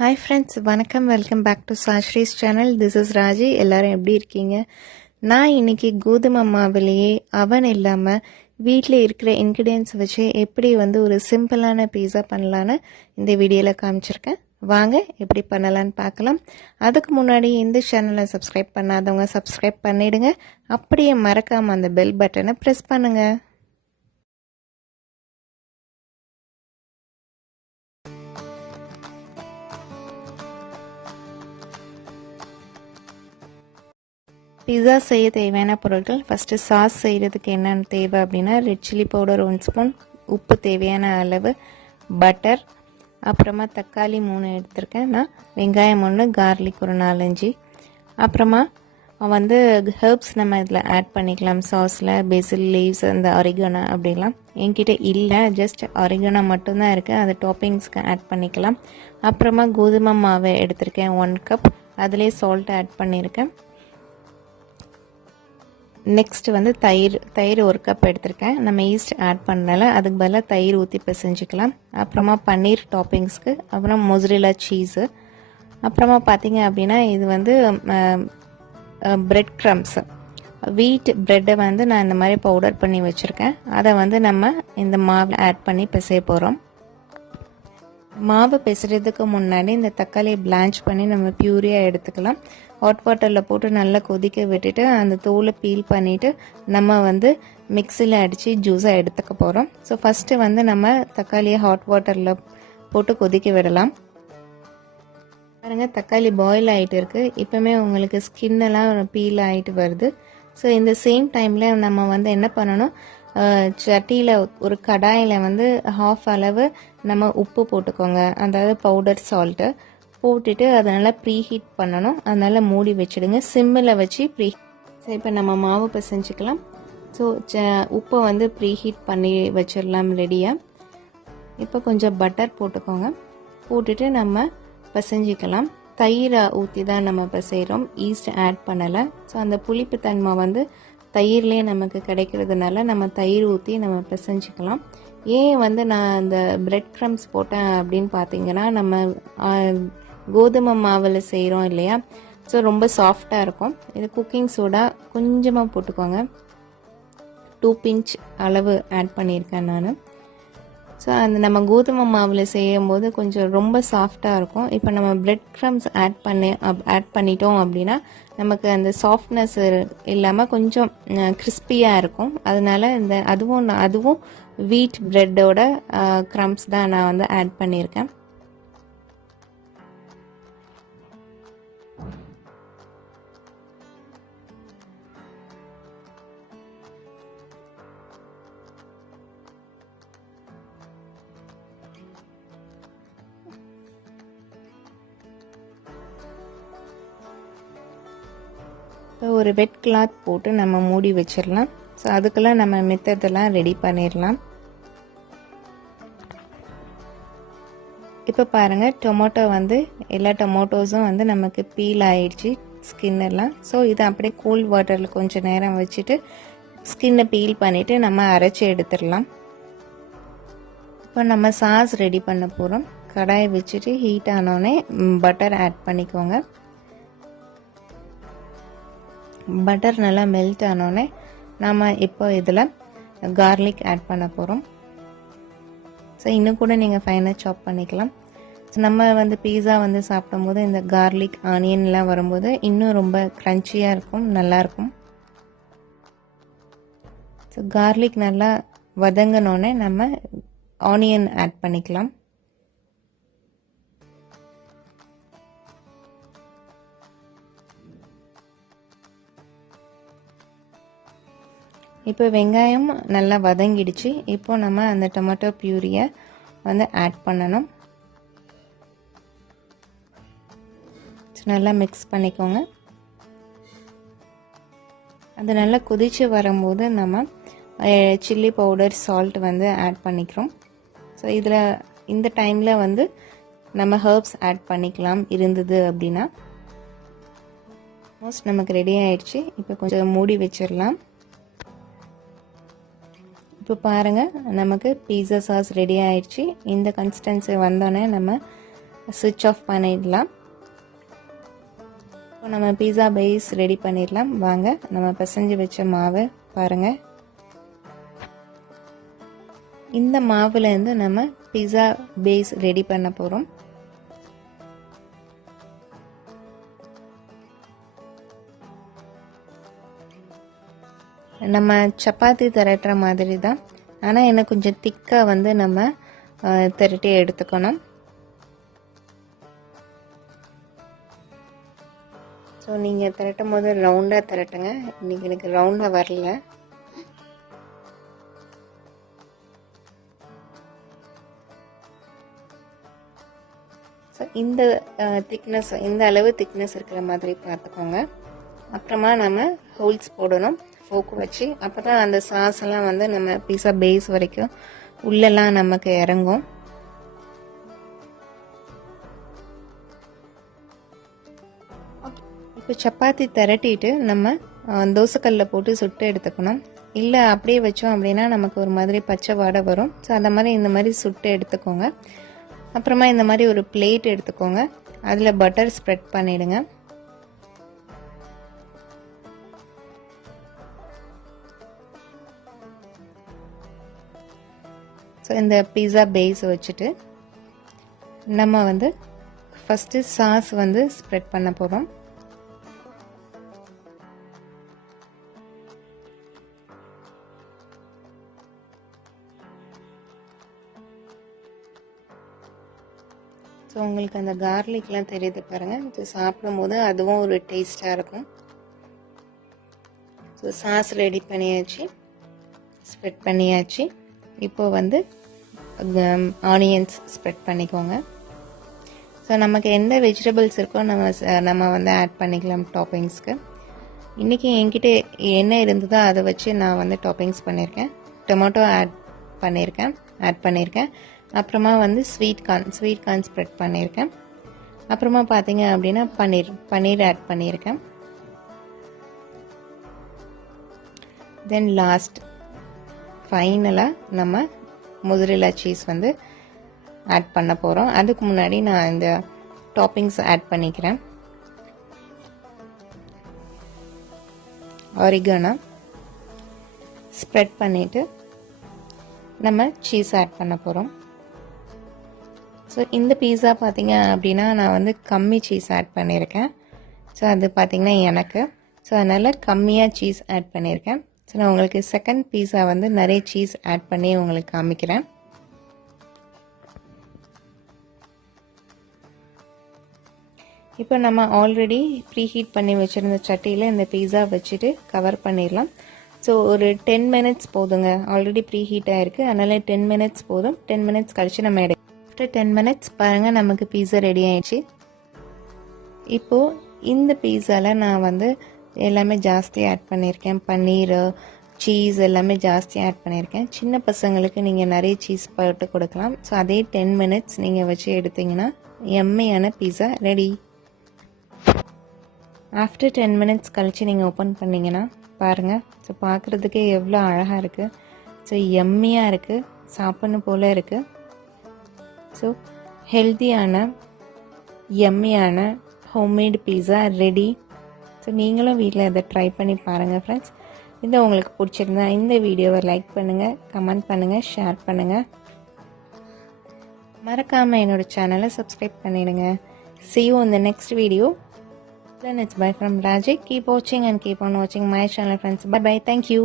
Hi friends, வணக்கம். Welcome back to சாஸ்ரீஸ் channel. This is Raji. எல்லாரும் எப்படி இருக்கீங்க? நான் இன்னைக்கு கோதுமை மாவுலேயே அவன் இல்லாமல் வீட்டில் இருக்கிற இன்க்ரீடியன்ஸ் வச்சு எப்படி ஒரு சிம்பிளான பீஸா பண்ணலான்னு இந்த வீடியோவில் காமிச்சிருக்கேன். வாங்க எப்படி பண்ணலான்னு பார்க்கலாம். அதுக்கு முன்னாடி இந்த சேனலை சப்ஸ்கிரைப் பண்ணாதவங்க சப்ஸ்கிரைப் பண்ணிவிடுங்க. அப்படியே மறக்காமல் அந்த பெல் பட்டனை ப்ரெஸ் பண்ணுங்கள். பிஸா செய்ய தேவையான பொருட்கள். ஃபஸ்ட்டு சாஸ் செய்கிறதுக்கு என்னென்ன தேவை அப்படின்னா, ரெட் சில்லி பவுடர் 1 ஸ்பூன், உப்பு தேவையான அளவு, பட்டர், அப்புறமா தக்காளி 3 எடுத்திருக்கேன் நான், வெங்காயம் 1, கார்லிக் ஒரு 4-5, அப்புறமா ஹெர்ப்ஸ் நம்ம இதில் ஆட் பண்ணிக்கலாம். சாஸில் பேசில் லீவ்ஸ், அந்த ஆரிகானோ அப்படிலாம் என்கிட்ட இல்லை, ஜஸ்ட் ஆரிகானோ மட்டும்தான் இருக்குது, அது டாப்பிங்ஸ்க்கு ஆட் பண்ணிக்கலாம். அப்புறமா கோதுமை மாவை எடுத்திருக்கேன் 1 கப், அதிலே சால்ட் ஆட் பண்ணியிருக்கேன். நெக்ஸ்ட் தயிர் 1 கப் எடுத்திருக்கேன். நம்ம ஈஸ்ட் ஆட் பண்ணல, அதுக்கு பதிலாக தயிர் ஊற்றி பிசைஞ்சிக்கலாம். அப்புறமா பன்னீர் டாப்பிங்ஸ்க்கு, அப்புறம் மொசரேலா சீஸு, அப்புறமா பார்த்தீங்க அப்படின்னா இது பிரெட் க்ரம்ஸ், வீட் ப்ரெட்டை நான் இந்த மாதிரி பவுடர் பண்ணி வச்சுருக்கேன். அதை நம்ம இந்த மாவில் ஆட் பண்ணி பிசைய போகிறோம். மாவு பிசைறதுக்கு முன்னாடி இந்த தக்காளியை பிளான்ச் பண்ணி நம்ம பியூரியாக எடுத்துக்கலாம். ஹாட் வாட்டரில் போட்டு நல்லா கொதிக்க விட்டுட்டு அந்த தோலை பீல் பண்ணிவிட்டு நம்ம மிக்சியில் அடித்து ஜூஸாக எடுத்துக்க போகிறோம். ஸோ ஃபஸ்ட்டு நம்ம தக்காளியை ஹாட் வாட்டரில் போட்டு கொதிக்க விடலாம். பாருங்கள், தக்காளி பாயில் ஆகிட்டு இருக்குது. இப்போவுமே உங்களுக்கு ஸ்கின்னெல்லாம் பீல் ஆகிட்டு வருது. ஸோ இந்த சேம் டைமில் நம்ம என்ன பண்ணணும், சட்டியில் ஒரு கடாயில் ஹாஃப் அளவு நம்ம உப்பு போட்டுக்கோங்க, அதாவது பவுடர் சால்ட்டு போட்டுட்டு அதை நல்லா ப்ரீ ஹீட் பண்ணணும். அதனால் மூடி வச்சுடுங்க, சிம்மில் வச்சு ஸோ இப்போ நம்ம மாவு பிசைஞ்சிக்கலாம். ஸோ உப்பை ப்ரீ ஹீட் பண்ணி வச்சிடலாம் ரெடியாக. இப்போ கொஞ்சம் பட்டர் போட்டுக்கோங்க, போட்டுட்டு நம்ம பிசைஞ்சிக்கலாம். தயிரை ஊற்றி தான் நம்ம பிசைகிறோம், ஈஸ்ட் ஆட் பண்ணலை. ஸோ அந்த புளிப்பு தன்மை தயிர்லேயே நமக்கு கிடைக்கிறதுனால நம்ம தயிர் ஊற்றி நம்ம பிசைஞ்சிக்கலாம். ஏன் நான் அந்த பிரெட் க்ரம்ஸ் போட்டேன் அப்படின்னு பார்த்தீங்கன்னா, நம்ம கோதுமை மாவில் செய்கிறோம் இல்லையா, ஸோ ரொம்ப சாஃப்டாக இருக்கும். இது குக்கிங் சோடா கொஞ்சமாக போட்டுக்கோங்க, 2 பிஞ்ச் அளவு ஆட் பண்ணியிருக்கேன் நான். ஸோ நம்ம கோதுமை மாவில் செய்யும்போது கொஞ்சம் ரொம்ப சாஃப்டாக இருக்கும். இப்போ நம்ம பிரெட் க்ரம்ஸ் ஆட் பண்ணிட்டோம் அப்படின்னா நமக்கு அந்த சாஃப்ட்னஸ் இல்லாமல் கொஞ்சம் கிறிஸ்பியாக இருக்கும். அதனால அதுவும் வீட் ப்ரெட்டோட க்ரம்ஸ் தான் நான் ஆட் பண்ணியிருக்கேன். ஒரு வெட் கிளாத் போட்டு நம்ம மூடி வச்சிடலாம். ஸோ அதுக்கெல்லாம் நம்ம மெத்தடெல்லாம் ரெடி பண்ணிடலாம். இப்போ பாருங்கள், டொமேட்டோ எல்லா டொமேட்டோஸும் நமக்கு பீல் ஆகிடுச்சு ஸ்கின்னெல்லாம். ஸோ இதை அப்படியே கூல் வாட்டரில் கொஞ்சம் நேரம் வச்சுட்டு ஸ்கின்னை பீல் பண்ணிவிட்டு நம்ம அரைச்சி எடுத்துடலாம். இப்போ நம்ம சாஸ் ரெடி பண்ண போகிறோம். கடாயை வச்சுட்டு ஹீட் ஆனோடனே பட்டர் ஆட் பண்ணிக்கோங்க. பட்டர் நல்லா மெல்ட் ஆனோடனே நம்ம இப்போ இதில் கார்லிக் ஆட் பண்ண போகிறோம். ஸோ இன்னும் கூட நீங்கள் ஃபைனாக சாப் பண்ணிக்கலாம். ஸோ நம்ம பீஸா சாப்பிடும்போது இந்த கார்லிக் ஆனியன்லாம் வரும்போது இன்னும் ரொம்ப க்ரன்ச்சியாக இருக்கும், நல்லாயிருக்கும். ஸோ கார்லிக் நல்லா வதங்கினோடனே நம்ம ஆனியன் ஆட் பண்ணிக்கலாம். இப்போ வெங்காயம் நல்லா வதங்கிடுச்சு. இப்போ நம்ம அந்த டொமேட்டோ பியூரியை ஆட் பண்ணணும். நல்லா மிக்ஸ் பண்ணிக்கோங்க. அது நல்லா கொதித்து வரும்போது நம்ம சில்லி பவுடர் சால்ட் ஆட் பண்ணிக்கிறோம். ஸோ இதில் இந்த டைமில் நம்ம ஹெர்ப்ஸ் ஆட் பண்ணிக்கலாம் இருந்தது அப்படின்னா. ஆல்மோஸ்ட் நமக்கு ரெடி ஆயிடுச்சு. இப்போ கொஞ்சம் மூடி வச்சிடலாம். இப்போ பாருங்கள், நமக்கு பீஸா சாஸ் ரெடி ஆயிடுச்சு. இந்த கன்சிஸ்டன்சி வந்தோடனே நம்ம ஸ்விட்ச் ஆஃப் பண்ணிடலாம். இப்போ நம்ம பீஸா பேஸ் ரெடி பண்ணிடலாம். வாங்க நம்ம பிசைஞ்சு வச்ச மாவை பாருங்கள். இந்த மாவுலேருந்து நம்ம பீஸா பேஸ் ரெடி பண்ண போகிறோம். நம்ம சப்பாத்தி திரட்டுற மாதிரி தான், ஆனால் எனக்கு கொஞ்சம் திக்காக வந்து நம்ம திரட்டி எடுத்துக்கணும். ஸோ நீங்கள் திரட்டும் போது ரவுண்டாக திரட்டுங்க. இன்றைக்கி எனக்கு ரவுண்டாக வரல. ஸோ இந்த திக்னஸ், இந்த அளவு திக்னஸ் இருக்கிற மாதிரி பார்த்துக்கோங்க. அப்புறமா நம்ம ஹோல்ஸ் போடணும் ஃபோக்கு வச்சு. அப்போ தான் அந்த சாஸ் எல்லாம் வந்து நம்ம பீஸா பேஸ் வரைக்கும் உள்ளெல்லாம் நமக்கு இறங்கும். இப்போ சப்பாத்தி திரட்டிட்டு நம்ம தோசைக்கல்லில் போட்டு சுட்டு எடுத்துக்கணும். இல்லை அப்படியே வச்சோம் அப்படின்னா நமக்கு ஒரு மாதிரி பச்சை வாடை வரும். ஸோ அந்த மாதிரி இந்த மாதிரி சுட்டு எடுத்துக்கோங்க. அப்புறமா இந்த மாதிரி ஒரு பிளேட் எடுத்துக்கோங்க. அதில் பட்டர் ஸ்ப்ரெட் பண்ணிவிடுங்க. ஸோ இந்த பீஸா பேஸ் வச்சுட்டு நம்ம வந்து ஃபஸ்ட்டு சாஸ் வந்து ஸ்ப்ரெட் பண்ண போகிறோம். ஸோ உங்களுக்கு அந்த கார்லிக்லாம் தெரியுது பாருங்கள். இது சாப்பிடும்போது அதுவும் ஒரு டேஸ்ட்டாக இருக்கும். ஸோ சாஸ் ரெடி பண்ணியாச்சு, ஸ்ப்ரெட் பண்ணியாச்சு. இப்போ வந்து ஆனியன்ஸ் ஸ்ப்ரெட் பண்ணிக்கோங்க. ஸோ நமக்கு எந்த வெஜிடபிள்ஸ் இருக்கோ நம்ம வந்து ஆட் பண்ணிக்கலாம் டாப்பிங்ஸ்க்கு. இன்றைக்கி என்கிட்ட என்ன இருந்ததோ அதை வச்சு நான் வந்து டாப்பிங்ஸ் பண்ணியிருக்கேன். டொமேட்டோ ஆட் பண்ணியிருக்கேன். அப்புறமா வந்து ஸ்வீட் கார்ன் ஸ்ப்ரெட் பண்ணியிருக்கேன். அப்புறமா பார்த்தீங்க அப்படின்னா பன்னீர் ஆட் பண்ணியிருக்கேன். தென் லாஸ்ட் ஃபைனலாக நம்ம மொசரெல்லா சீஸ் வந்து ஆட் பண்ண போகிறோம். அதுக்கு முன்னாடி நான் இந்த டாப்பிங்ஸ் ஆட் பண்ணிக்கிறேன். ஆரிகானோ ஸ்ப்ரெட் பண்ணிவிட்டு நம்ம சீஸ் ஆட் பண்ண போகிறோம். ஸோ இந்த பீஸா பார்த்தீங்க அப்படின்னா நான் வந்து கம்மி சீஸ் ஆட் பண்ணியிருக்கேன். ஸோ அது பார்த்திங்கன்னா எனக்கு, ஸோ அதனால் கம்மியாக சீஸ் ஆட் பண்ணியிருக்கேன். ஸோ நான் உங்களுக்கு செகண்ட் பீஸா வந்து நிறைய சீஸ் ஆட் பண்ணி உங்களுக்கு காமிக்கிறேன். இப்போ நம்ம ஆல்ரெடி ப்ரீ ஹீட் பண்ணி வச்சுருந்த சட்டியில் இந்த பீஸா வச்சுட்டு கவர் பண்ணிடலாம். ஸோ ஒரு 10 மினிட்ஸ் போதுங்க. ஆல்ரெடி ப்ரீ ஹீட் ஆகிருக்கு, அதனால் 10 மினிட்ஸ் போதும். 10 மினிட்ஸ் கழித்து நம்ம ஆஃப்டர் 10 மினிட்ஸ் பாருங்கள் நமக்கு பீஸா ரெடி ஆயிடுச்சு. இப்போது இந்த பீஸாவில் நான் வந்து எல்லாமே ஜாஸ்தி ஆட் பண்ணியிருக்கேன். பன்னீர், சீஸ் எல்லாமே ஜாஸ்தி ஆட் பண்ணியிருக்கேன். சின்ன பசங்களுக்கு நீங்கள் நிறைய சீஸ் போட்டு கொடுக்கலாம். ஸோ அதே 10 மினிட்ஸ் நீங்கள் வச்சு எடுத்திங்கன்னா எம்மையான பீஸா ரெடி. ஆஃப்டர் 10 மினிட்ஸ் கழித்து நீங்கள் ஓப்பன் பண்ணிங்கன்னா பாருங்கள், ஸோ பார்க்குறதுக்கே எவ்வளோ அழகாக இருக்குது. ஸோ எம்மியாக இருக்குது, சாப்பிடணும் போல் இருக்குது. ஸோ ஹெல்த்தியான எம்மியான ஹோம்மேட் பீஸா ரெடி. ஸோ நீங்களும் வீட்டில் இதை ட்ரை பண்ணி பாருங்கள் ஃப்ரெண்ட்ஸ். இது உங்களுக்கு பிடிச்சிருந்தா இந்த வீடியோவை லைக் பண்ணுங்கள், கமெண்ட் பண்ணுங்கள், ஷேர் பண்ணுங்கள். மறக்காமல் என்னோடய சேனலை சப்ஸ்கிரைப் பண்ணிவிடுங்க. See you in the next video. Then it's bye from Raji. Keep watching and keep on watching my channel friends. Bye bye. Thank you.